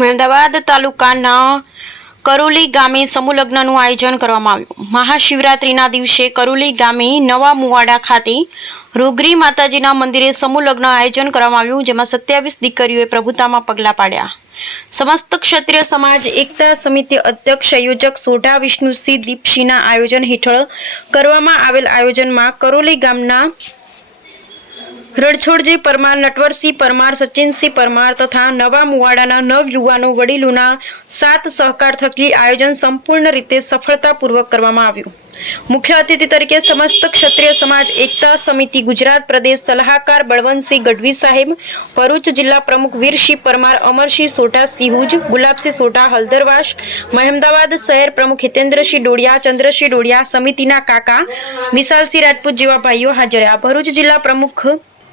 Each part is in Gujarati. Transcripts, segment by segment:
મહેમદાવાદ તાલુકાના કરોલી ગામે સમૂહ લગ્નનું આયોજન કરવામાં આવ્યું. મહાશિવરાત્રિના દિવસે કરોલી ગામે નવા મુવાડા ખાતે રોગરી માતાજીના મંદિરે સમૂહ આયોજન કરવામાં આવ્યું, જેમાં સત્યાવીસ દીકરીઓએ પ્રભુતામાં પગલાં પાડ્યા. સમસ્ત ક્ષત્રિય સમાજ, એકતા સમિતિ અધ્યક્ષ, સંયોજક સોઢા વિષ્ણુસિંહ દીપસિંહના આયોજન હેઠળ કરવામાં આવેલ આયોજનમાં કરોલી ગામના રણછોડજી પરમાર, નટવરસિંહ પરમાર, સચિનસિંહ પરમાર તથા નવા મુવાડાના નવ યુવાનો વડીલોના સાત સહકાર થકી આયોજન સંપૂર્ણ રીતે સફળતાપૂર્વક કરવામાં આવ્યું. મુખ્ય અતિથિ તરીકે સમસ્ત ક્ષત્રિય સમાજ, એકતા સમિતિ, ગુજરાત પ્રદેશ સલાહકાર બળવંતસિંહ ગઢવી સાહેબ, ભરૂચ જિલ્લા પ્રમુખ વીરસિંહ પરમાર, અમરસિંહ સોઢા સિહુજ, ગુલાબસિંહ સોઢા હલદરવાસ, મહેમદાવાદ શહેર પ્રમુખ હિતેન્દ્રસિંહ ડોડિયા, ચંદ્રસિંહ ડોડિયા સમિતિના કાકા, વિશાલસિંહ રાજપૂત જેવા ભાઈઓ હાજર રહ્યા. ભરૂચ જિલ્લા પ્રમુખ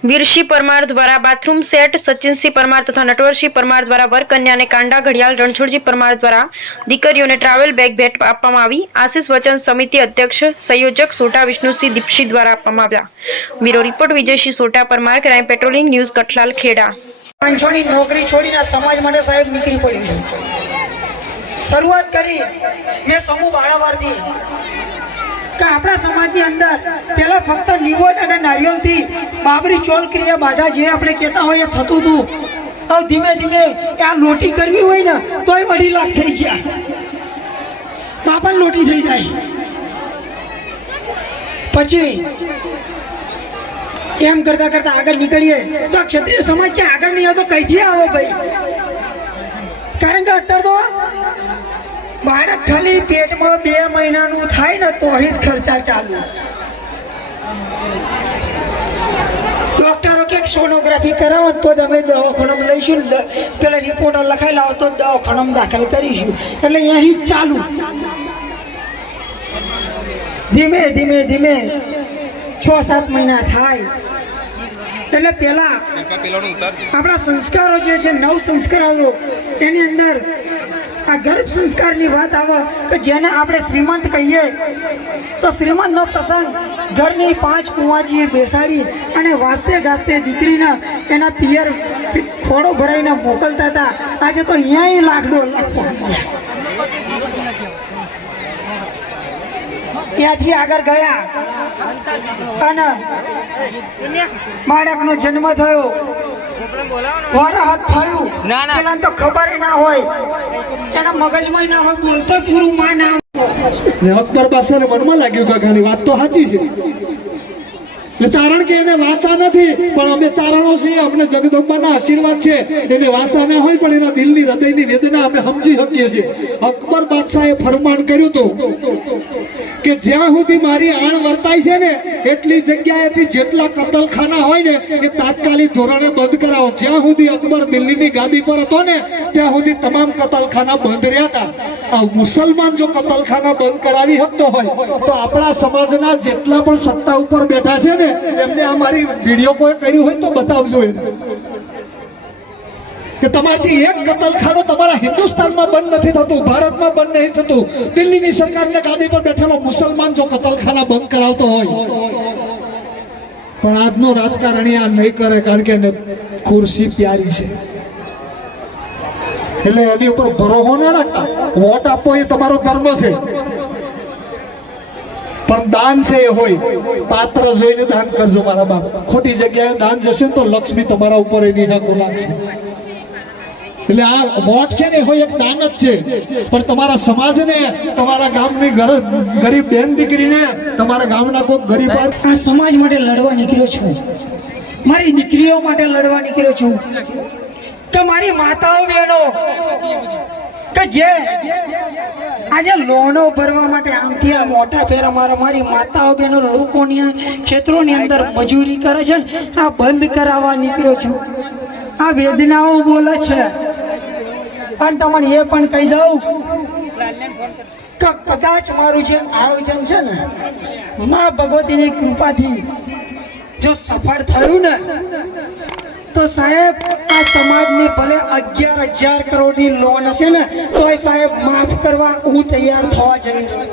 વીરસિંહ પરમાર દ્વારા બાથરૂમ સેટ, સચિનસિંહ પરમાર તથા નટવરસિંહ પરમાર દ્વારા વરકન્યાને કાંડા ઘડિયાળ, રણછોડજી પરમાર દ્વારા દીકરીઓને ટ્રાવેલ બેગ ભેટ આપવામાં આવી. આશીષ વચન સમિતિ અધ્યક્ષ, સંયોજક સોટા વિષ્ણુસિંહ દીપસિંહ દ્વારા આપવામાં આવ્યા. Bureau report, Vijaysinh Sota Parmar crime patrolling news, Kathlal Kheda. રણછોડી નોકરી છોડીને સમાજ માટે સાહેબ નીકળી પડી શરૂઆત કરી. મેં સમૂહ બાળાવારથી. કે આપણા સમાજની અંદર પહેલા ફક્ત નિવોદ અને નારિયેળથી બાબરી ચોલ ક્રિયા બાધા જે આપણે કહેતા હોય એ થતું હતું, હવે ધીમે ધીમે આ લોટી કરવી હોય ને તોય અઢી લાખ થઈ ગયા. બાપા લોટી થઈ જાય. પછી એમ કરતા કરતા આગળ નીકળીએ, તો ક્ષત્રિય સમાજ કે આગળ નહીં આવતો કઈથી આવો ભાઈ? કારણ કે અત્યારે તો બાળક ખાલી પેટમાં બે મહિનાનું થાય ને તો જ ખર્ચા ચાલુ. ડોક્ટરો કે સોનોગ્રાફી કરાવો તો તમે દવાખાનામાં લઈશું પેલા રિપોર્ટો લખાઈ લાવો તો દવાખાનામાં દાખલ કરીશું. એટલે અહીં જ ચાલુ. ધીમે ધીમે ધીમે. છ સાત મહિના થાય. એટલે પેલા આપણા સંસ્કારો જે છે, નવ સંસ્કારો, એની અંદર આ ગર્ભ સંસ્કારની વાત આવે, તો જેને આપણે શ્રીમંત કહીએ, તો શ્રીમંતનો પ્રસંગ ઘરની પાંચ કુંવાજીએ બેસાડી અને વાસ્તે ગાસ્તે દીકરીને એના પિયર ફોડો ભરાઈને મોકલતા હતા. આજે તો અહીંયા લાકડો ત્યાંથી આગળ ગયા. અને બાળકનો જન્મ થયો. વરહત થયું. પેલા તો ખબર ના હોય. એના મગજમાં ના હોય બોલતો પૂરું માં ના અકબર પાસે મનમાં લાગ્યું કે આની વાત તો સાચી છે. ચારણ કે એને વાંચા નથી, પણ અમે ચારણો છીએ, અમને જગદંબાના આશીર્વાદ છે. એને વાંચા ના હોય, પણ એના દિલની હૃદયની વેદના અમે સમજી શકીએ છીએ. અકબર બાદશાહે ફરમાન કર્યું હતું કે જ્યાં સુધી મારી આણ વર્તાય છે ને, એટલી જગ્યાએથી જેટલા કતલખાના હોય ને, એ તાત્કાલિક ધોરણે બંધ જ્યાં સુધી અકબર દિલ્હીની ગાદી પર હતો ને, ત્યાં સુધી તમામ કતલખાના બંધ રહ્યા હતા. આ મુસલમાન જો કતલખાના બંધ કરાવી શકતો હોય, તો આપણા સમાજના જેટલા પણ સત્તા ઉપર બેઠા છે ને, એમને આ મારી વીડિયો કોઈ કર્યું હોય તો બતાવજો એને. કે તમારથી એક કતલખાનું તમારા હિન્દુસ્તાનમાં બંધ નથી થતું, ભારતમાં બંધ નહીં થતું. દિલ્હીની સરકારને ગાદી પર બેઠેલો મુસલમાન જો કતલખાના બંધ કરાવતો હોય, પણ આજનો રાજકારણી આ નહીં કરે, કારણ કે ખુરશી પ્યારી છે. એટલે એની ઉપર ભરોહો ના રાખતા. વોટ આપવો એ તમારો ધર્મ છે. પણ દાન છે એ હોય. પાત્ર જોઈને દાન કરજો મારા બાપ. ખોટી જગ્યાએ દાન જશે તો લક્ષ્મી તમારા ઉપર એની હાકો લાગશે એટલે આ વોટ છે ને એ હોય એક દાન જ છે. પણ તમારા સમાજને તમારા ગામની ગર- ગરીબ બેન દીકરીને તમારા ગામના કોઈ ગરીબ આ સમાજ માટે લડવા નીકળ્યો છું. મારી દીકરીઓ માટે લડવા નીકળ્યો છું. કે મારી માતાઓ, બહેનો, કે જે આજે લોનો ભરવા માટે આમથી આ મોટા ફેરા મારા, મારી માતાઓ, બહેનો લોકોની ખેતરોની અંદર મજૂરી કરે છે ને, આ બંધ કરાવવા નીકળ્યો છું. આ વેદનાઓ બોલે છે. અને તમને એ પણ કહી દઉં કે કદાચ મારું જે આયોજન છે ને, મા ભગવતીની કૃપાથી જો સફળ થયું ને, તો સાહેબ, આ સમાજની ભલે અગિયાર હજાર કરોડની લોન હશે ને તો સાહેબ માફ કરવા હું તૈયાર થવા જઈ રહ્યો